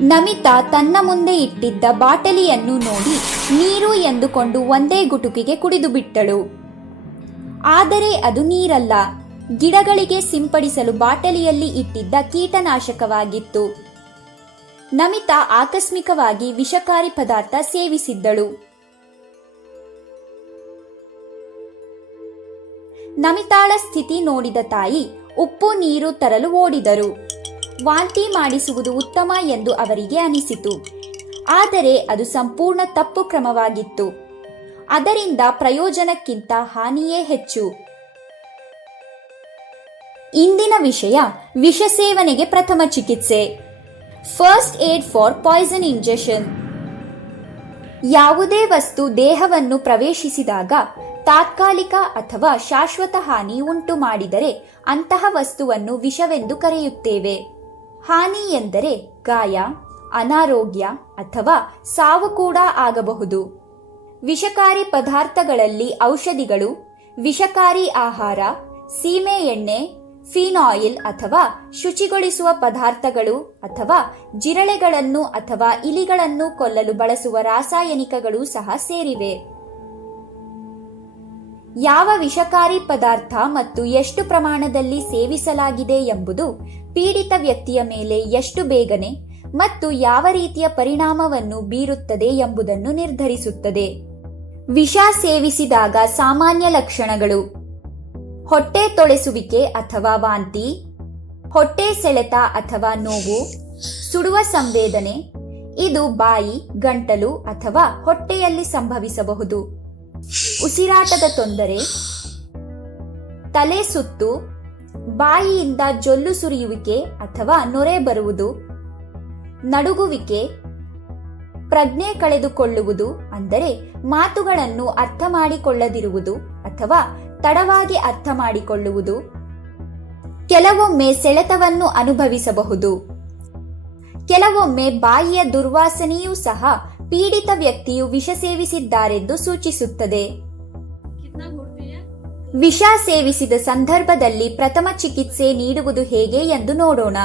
ನಮಿತಾ ತನ್ನ ಮುಂದೆ ಇಟ್ಟಿದ್ದ ಬಾಟಲಿಯನ್ನು ನೋಡಿ ನೀರು ಎಂದುಕೊಂಡು ಒಂದೇ ಗುಟುಕಿಗೆ ಕುಡಿದು ಬಿಟ್ಟಳು. ಆದರೆ ಅದು ನೀರಲ್ಲ. ಗಿಡಗಳಿಗೆ ಸಿಂಪಡಿಸಲು ಬಾಟಲಿಯಲ್ಲಿ ಇಟ್ಟಿದ್ದ ಕೀಟನಾಶಕವಾಗಿತ್ತು. ನಮಿತಾ ಆಕಸ್ಮಿಕವಾಗಿ ವಿಷಕಾರಿ ಪದಾರ್ಥ ಸೇವಿಸಿದ್ದಳು. ನಮಿತಾಳ ಸ್ಥಿತಿ ನೋಡಿದ ತಾಯಿ ಉಪ್ಪು ನೀರು ತರಲು ಓಡಿದರು. ವಾಂತಿ ಮಾಡಿಸುವುದು ಉತ್ತಮ ಎಂದು ಅವರಿಗೆ ಅನಿಸಿತು. ಆದರೆ ಅದು ಸಂಪೂರ್ಣ ತಪ್ಪು ಕ್ರಮವಾಗಿತ್ತು. ಅದರಿಂದ ಪ್ರಯೋಜನಕ್ಕಿಂತ ಹಾನಿಯೇ ಹೆಚ್ಚು. ಇಂದಿನ ವಿಷಯ ವಿಷ ಸೇವನೆಗೆ ಪ್ರಥಮ ಚಿಕಿತ್ಸೆ. First aid for poison injection ಯಾವುದೇ ವಸ್ತು ದೇಹವನ್ನು ಪ್ರವೇಶಿಸಿದಾಗ ತಾತ್ಕಾಲಿಕ ಅಥವಾ ಶಾಶ್ವತ ಹಾನಿ ಉಂಟು ಮಾಡಿದರೆ ಅಂತಹ ವಸ್ತುವನ್ನು ವಿಷವೆಂದು ಕರೆಯುತ್ತೇವೆ. ಹಾನಿ ಎಂದರೆ ಗಾಯ, ಅನಾರೋಗ್ಯ ಅಥವಾ ಸಾವು ಕೂಡ ಆಗಬಹುದು. ವಿಷಕಾರಿ ಪದಾರ್ಥಗಳಲ್ಲಿ ಔಷಧಿಗಳು, ವಿಷಕಾರಿ ಆಹಾರ, ಸೀಮೆ ಎಣ್ಣೆ, ಫಿನಾಯಿಲ್ ಅಥವಾ ಶುಚಿಗೊಳಿಸುವ ಪದಾರ್ಥಗಳು ಅಥವಾ ಜಿರಳೆಗಳನ್ನು ಅಥವಾ ಇಲಿಗಳನ್ನು ಕೊಲ್ಲಲು ಬಳಸುವ ರಾಸಾಯನಿಕಗಳು ಸಹ ಸೇರಿವೆ. ಯಾವ ವಿಷಕಾರಿ ಪದಾರ್ಥ ಮತ್ತು ಎಷ್ಟು ಪ್ರಮಾಣದಲ್ಲಿ ಸೇವಿಸಲಾಗಿದೆ ಎಂಬುದು ಪೀಡಿತ ವ್ಯಕ್ತಿಯ ಮೇಲೆ ಎಷ್ಟು ಬೇಗನೆ ಮತ್ತು ಯಾವ ರೀತಿಯ ಪರಿಣಾಮವನ್ನು ಬೀರುತ್ತದೆ ಎಂಬುದನ್ನು ನಿರ್ಧರಿಸುತ್ತದೆ. ವಿಷ ಸೇವಿಸಿದಾಗ ಸಾಮಾನ್ಯ ಲಕ್ಷಣಗಳು. ಹೊಟ್ಟೆ ತೊಳೆಸುವಿಕೆ ಅಥವಾ ವಾಂತಿ, ಹೊಟ್ಟೆ ಸೆಳೆತ ಅಥವಾ ನೋವು, ಸುಡುವ ಸಂವೇದನೆ, ಇದು ಬಾಯಿ, ಗಂಟಲು ಅಥವಾ ಹೊಟ್ಟೆಯಲ್ಲಿ ಸಂಭವಿಸಬಹುದು. ಉಸಿರಾಟದ ತೊಂದರೆ, ತಲೆ ಸುತ್ತು, ಬಾಯಿಯಿಂದ ಜೊಲ್ಲು ಸುರಿಯುವಿಕೆ ಅಥವಾ ನೊರೆ ಬರುವುದು, ನಡುಗುವಿಕೆ, ಪ್ರಜ್ಞೆ ಕಳೆದುಕೊಳ್ಳುವುದು ಅಂದರೆ ಮಾತುಗಳನ್ನು ಅರ್ಥ ಮಾಡಿಕೊಳ್ಳದಿರುವುದು ಅಥವಾ ತಡವಾಗಿ ಅರ್ಥ ಮಾಡಿಕೊಳ್ಳುವುದು, ಕೆಲವೊಮ್ಮೆ ಸೆಳೆತವನ್ನು ಅನುಭವಿಸಬಹುದು. ಕೆಲವೊಮ್ಮೆ ಬಾಯಿಯ ದುರ್ವಾಸನೆಯೂ ಸಹ ಪೀಡಿತ ವ್ಯಕ್ತಿಯು ವಿಷ ಸೇವಿಸಿದ್ದಾರೆಂದು ಸೂಚಿಸುತ್ತದೆ. ವಿಷ ಸೇವಿಸಿದ ಸಂದರ್ಭದಲ್ಲಿ ಪ್ರಥಮ ಚಿಕಿತ್ಸೆ ನೀಡುವುದು ಹೇಗೆ ಎಂದು ನೋಡೋಣ.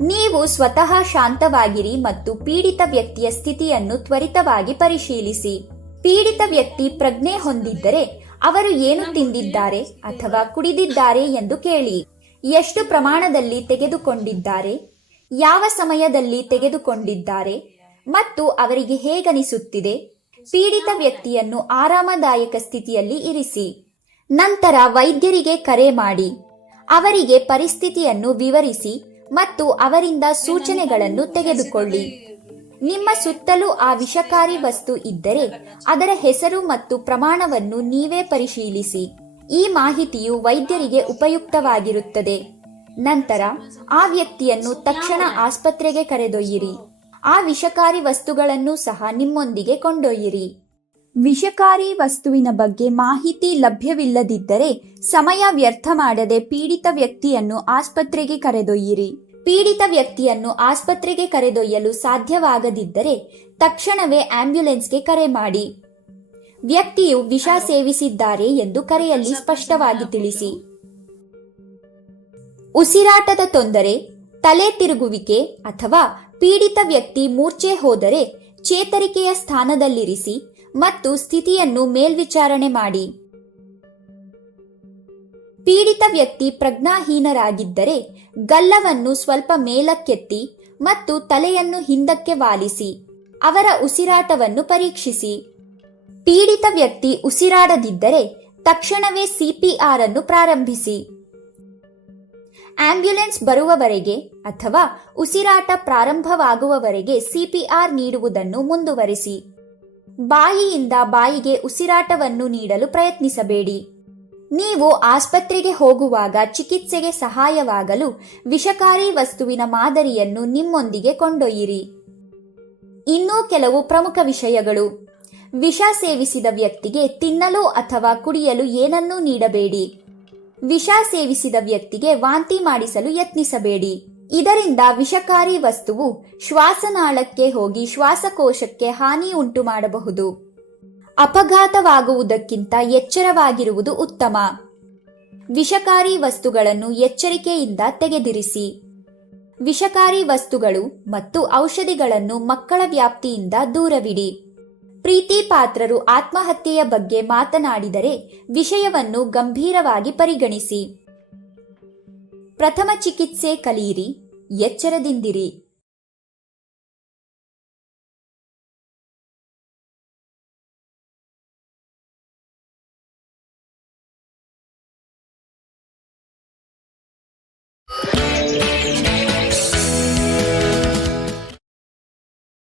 ನೀವು ಸ್ವತಃ ಶಾಂತವಾಗಿರಿ ಮತ್ತು ಪೀಡಿತ ವ್ಯಕ್ತಿಯ ಸ್ಥಿತಿಯನ್ನು ತ್ವರಿತವಾಗಿ ಪರಿಶೀಲಿಸಿ. ಪೀಡಿತ ವ್ಯಕ್ತಿ ಪ್ರಜ್ಞೆ ಹೊಂದಿದ್ದರೆ ಅವರು ಏನು ತಿಂದಿದ್ದಾರೆ ಅಥವಾ ಕುಡಿದಿದ್ದಾರೆ ಎಂದು ಕೇಳಿ. ಎಷ್ಟು ಪ್ರಮಾಣದಲ್ಲಿ ತೆಗೆದುಕೊಂಡಿದ್ದಾರೆ? ಯಾವ ಸಮಯದಲ್ಲಿ ತೆಗೆದುಕೊಂಡಿದ್ದಾರೆ? ಮತ್ತು ಅವರಿಗೆ ಹೇಗನಿಸುತ್ತಿದೆ? ಪೀಡಿತ ವ್ಯಕ್ತಿಯನ್ನು ಆರಾಮದಾಯಕ ಸ್ಥಿತಿಯಲ್ಲಿ ಇರಿಸಿ. ನಂತರ ವೈದ್ಯರಿಗೆ ಕರೆ ಮಾಡಿ, ಅವರಿಗೆ ಪರಿಸ್ಥಿತಿಯನ್ನು ವಿವರಿಸಿ ಮತ್ತು ಅವರಿಂದ ಸೂಚನೆಗಳನ್ನು ತೆಗೆದುಕೊಳ್ಳಿ. ನಿಮ್ಮ ಸುತ್ತಲೂ ಆ ವಿಷಕಾರಿ ವಸ್ತು ಇದ್ದರೆ ಅದರ ಹೆಸರು ಮತ್ತು ಪ್ರಮಾಣವನ್ನು ನೀವೇ ಪರಿಶೀಲಿಸಿ. ಈ ಮಾಹಿತಿಯು ವೈದ್ಯರಿಗೆ ಉಪಯುಕ್ತವಾಗಿರುತ್ತದೆ. ನಂತರ ಆ ವ್ಯಕ್ತಿಯನ್ನು ತಕ್ಷಣ ಆಸ್ಪತ್ರೆಗೆ ಕರೆದೊಯ್ಯಿರಿ. ಆ ವಿಷಕಾರಿ ವಸ್ತುಗಳನ್ನು ಸಹ ನಿಮ್ಮೊಂದಿಗೆ ಕೊಂಡೊಯ್ಯಿರಿ. ವಿಷಕಾರಿ ವಸ್ತುವಿನ ಬಗ್ಗೆ ಮಾಹಿತಿ ಲಭ್ಯವಿಲ್ಲದಿದ್ದರೆ ಸಮಯ ವ್ಯರ್ಥ ಮಾಡದೆ ಪೀಡಿತ ವ್ಯಕ್ತಿಯನ್ನು ಆಸ್ಪತ್ರೆಗೆ ಕರೆದೊಯ್ಯಿರಿ. ಪೀಡಿತ ವ್ಯಕ್ತಿಯನ್ನು ಆಸ್ಪತ್ರೆಗೆ ಕರೆದೊಯ್ಯಲು ಸಾಧ್ಯವಾಗದಿದ್ದರೆ ತಕ್ಷಣವೇ ಆಂಬ್ಯುಲೆನ್ಸ್ಗೆ ಕರೆ ಮಾಡಿ. ವ್ಯಕ್ತಿಯು ವಿಷ ಸೇವಿಸಿದ್ದಾರೆ ಎಂದು ಕರೆಯಲ್ಲಿ ಸ್ಪಷ್ಟವಾಗಿ ತಿಳಿಸಿ. ಉಸಿರಾಟದ ತೊಂದರೆ, ತಲೆ ತಿರುಗುವಿಕೆ ಅಥವಾ ಪೀಡಿತ ವ್ಯಕ್ತಿ ಮೂರ್ಛೆ ಹೋದರೆ ಚೇತರಿಕೆಯ ಸ್ಥಾನದಲ್ಲಿರಿಸಿ ಮತ್ತು ಸ್ಥಿತಿಯನ್ನು ಮೇಲ್ವಿಚಾರಣೆ ಮಾಡಿ. ಪೀಡಿತ ವ್ಯಕ್ತಿ ಪ್ರಜ್ಞಾಹೀನರಾಗಿದ್ದರೆ ಗಲ್ಲವನ್ನು ಸ್ವಲ್ಪ ಮೇಲಕ್ಕೆತ್ತಿ ಮತ್ತು ತಲೆಯನ್ನು ಹಿಂದಕ್ಕೆ ವಾಲಿಸಿ, ಅವರ ಉಸಿರಾಟವನ್ನು ಪರೀಕ್ಷಿಸಿ. ಪೀಡಿತ ವ್ಯಕ್ತಿ ಉಸಿರಾಡದಿದ್ದರೆ ತಕ್ಷಣವೇ ಸಿಪಿಆರ್ ಅನ್ನು ಪ್ರಾರಂಭಿಸಿ. ಆಂಬ್ಯುಲೆನ್ಸ್ ಬರುವವರೆಗೆ ಅಥವಾ ಉಸಿರಾಟ ಪ್ರಾರಂಭವಾಗುವವರೆಗೆ ಸಿಪಿಆರ್ ನೀಡುವುದನ್ನು ಮುಂದುವರಿಸಿ. ಬಾಯಿಯಿಂದ ಬಾಯಿಗೆ ಉಸಿರಾಟವನ್ನು ನೀಡಲು ಪ್ರಯತ್ನಿಸಬೇಡಿ. ನೀವು ಆಸ್ಪತ್ರೆಗೆ ಹೋಗುವಾಗ ಚಿಕಿತ್ಸೆಗೆ ಸಹಾಯವಾಗಲು ವಿಷಕಾರಿ ವಸ್ತುವಿನ ಮಾದರಿಯನ್ನು ನಿಮ್ಮೊಂದಿಗೆ ಕೊಂಡೊಯ್ಯಿರಿ. ಇನ್ನೂ ಕೆಲವು ಪ್ರಮುಖ ವಿಷಯಗಳು. ವಿಷ ಸೇವಿಸಿದ ವ್ಯಕ್ತಿಗೆ ತಿನ್ನಲು ಅಥವಾ ಕುಡಿಯಲು ಏನನ್ನೂ ನೀಡಬೇಡಿ. ವಿಷ ಸೇವಿಸಿದ ವ್ಯಕ್ತಿಗೆ ವಾಂತಿ ಮಾಡಿಸಲು ಯತ್ನಿಸಬೇಡಿ. ಇದರಿಂದ ವಿಷಕಾರಿ ವಸ್ತುವು ಶ್ವಾಸನಾಳಕ್ಕೆ ಹೋಗಿ ಶ್ವಾಸಕೋಶಕ್ಕೆ ಹಾನಿ ಉಂಟು ಮಾಡಬಹುದು ಅಪಘಾತವಾಗುವುದಕ್ಕಿಂತ ಎಚ್ಚರವಾಗಿರುವುದು ಉತ್ತಮ. ವಿಷಕಾರಿ ವಸ್ತುಗಳನ್ನು ಎಚ್ಚರಿಕೆಯಿಂದ ತೆಗೆದಿರಿಸಿ. ವಿಷಕಾರಿ ವಸ್ತುಗಳು ಮತ್ತು ಔಷಧಿಗಳನ್ನು ಮಕ್ಕಳ ವ್ಯಾಪ್ತಿಯಿಂದ ದೂರವಿಡಿ. ಪ್ರೀತಿ ಪಾತ್ರರು ಆತ್ಮಹತ್ಯೆಯ ಬಗ್ಗೆ ಮಾತನಾಡಿದರೆ ವಿಷಯವನ್ನು ಗಂಭೀರವಾಗಿ ಪರಿಗಣಿಸಿ. ಪ್ರಥಮ ಚಿಕಿತ್ಸೆ ಕಲಿಯಿರಿ ಎಚ್ಚರದಿಂದಿರಿ.